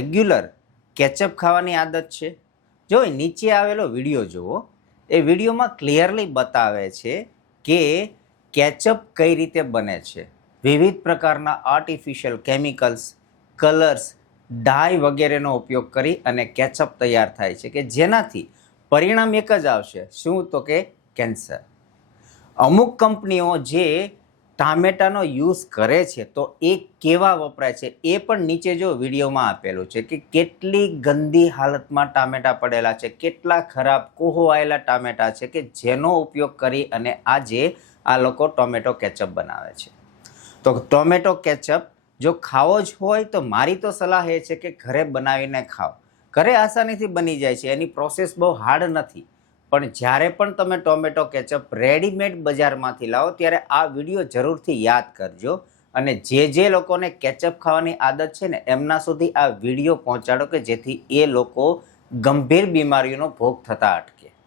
Regular ketchup ખાવાની આદત છે? જો નીચે આવેલો વિડીયો જુઓ. એ વિડીયોમાં ક્લિયરલી બતાવે છે કે કેચઅપ કઈ રીતે બને છે. વિવિધ પ્રકારના આર્ટિફિશિયલ કેમિકલ્સ, કલર્સ, ડાય વગેરેનો ઉપયોગ કરી અને કેચઅપ તૈયાર થાય છે કે જેનાથી પરિણામ એક જ આવશે. શું? તો કે કેન્સર. અમુક કંપનીઓ જે ટામેટાનો યુઝ કરે છે તો એ કેવા વપરાય છે એ પણ નીચે જો વિડીયોમાં આપેલું છે કે કેટલી ગંદી હાલતમાં ટામેટા પડેલા છે, કેટલા ખરાબ કોહવાયેલા ટામેટા છે કે જેનો ઉપયોગ કરી અને આજે આ લોકો ટોમેટો કેચઅપ બનાવે છે. તો ટોમેટો કેચઅપ જો ખાવો જ હોય તો મારી તો સલાહ એ છે કે ઘરે બનાવીને ખાઓ. ઘરે આસાનીથી બની જાય છે, એની પ્રોસેસ બહુ હાર્ડ નથી. પણ જ્યારે પણ તમે ટોમેટો કેચઅપ રેડીમેડ બજારમાંથી લાવો ત્યારે આ વિડીયો જરૂરથી યાદ કરજો અને જે લોકોને કેચઅપ ખાવાની આદત છે ને એમના સુધી આ વિડીયો પહોંચાડો કે જેથી એ લોકો ગંભીર બીમારીઓનો ભોગ થતા અટકે.